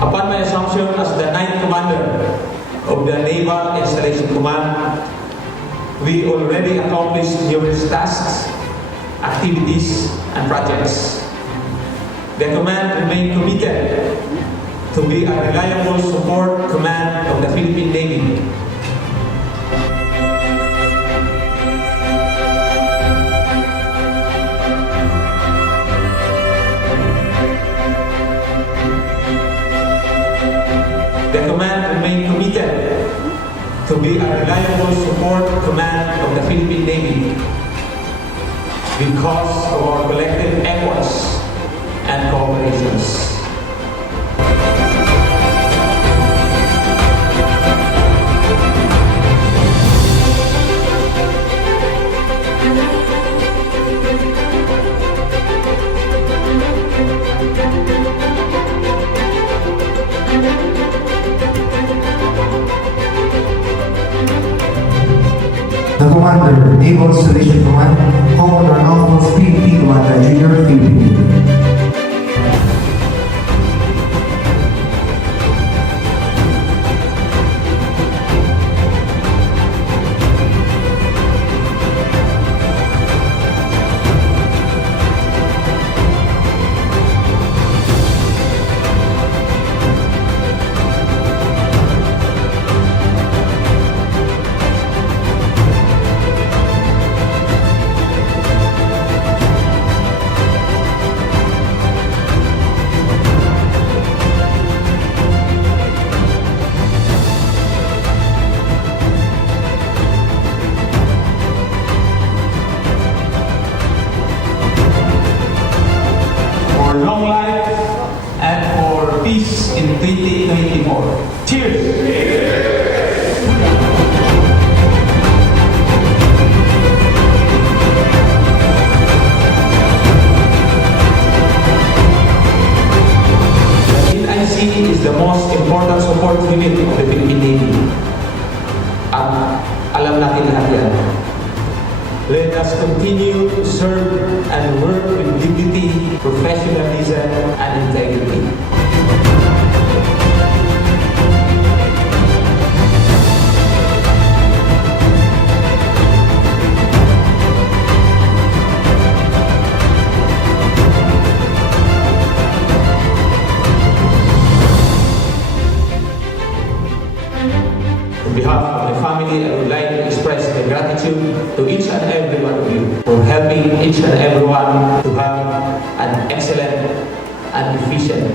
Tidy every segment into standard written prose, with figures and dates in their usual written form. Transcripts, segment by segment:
Upon my assumption as the 9th Commander of the Naval Installation Command, we already accomplished numerous tasks, activities, and projects. The command remains committed to be a reliable support command of the Philippine Navy. The command remains committed to be a reliable support command of the Philippine Navy because of our collective efforts and cooperations. The Commander, Naval Installation Command, Commodore ALFONSPIN, Tumanda, Junior, Philippines. For long life and for peace in 2024. Cheers! NIC is the most important support unit of the Philippine Navy. At alam natin lahat yan. Let us continue to serve and work with dignity, professionalism, and integrity. On behalf of my family, I would like to express my gratitude to each and every one of you for helping each and everyone to have an excellent and efficient,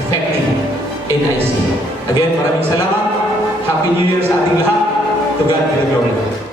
effective NIC. Again, maraming salamat. Happy New Year sa ating lahat. To God be the glory.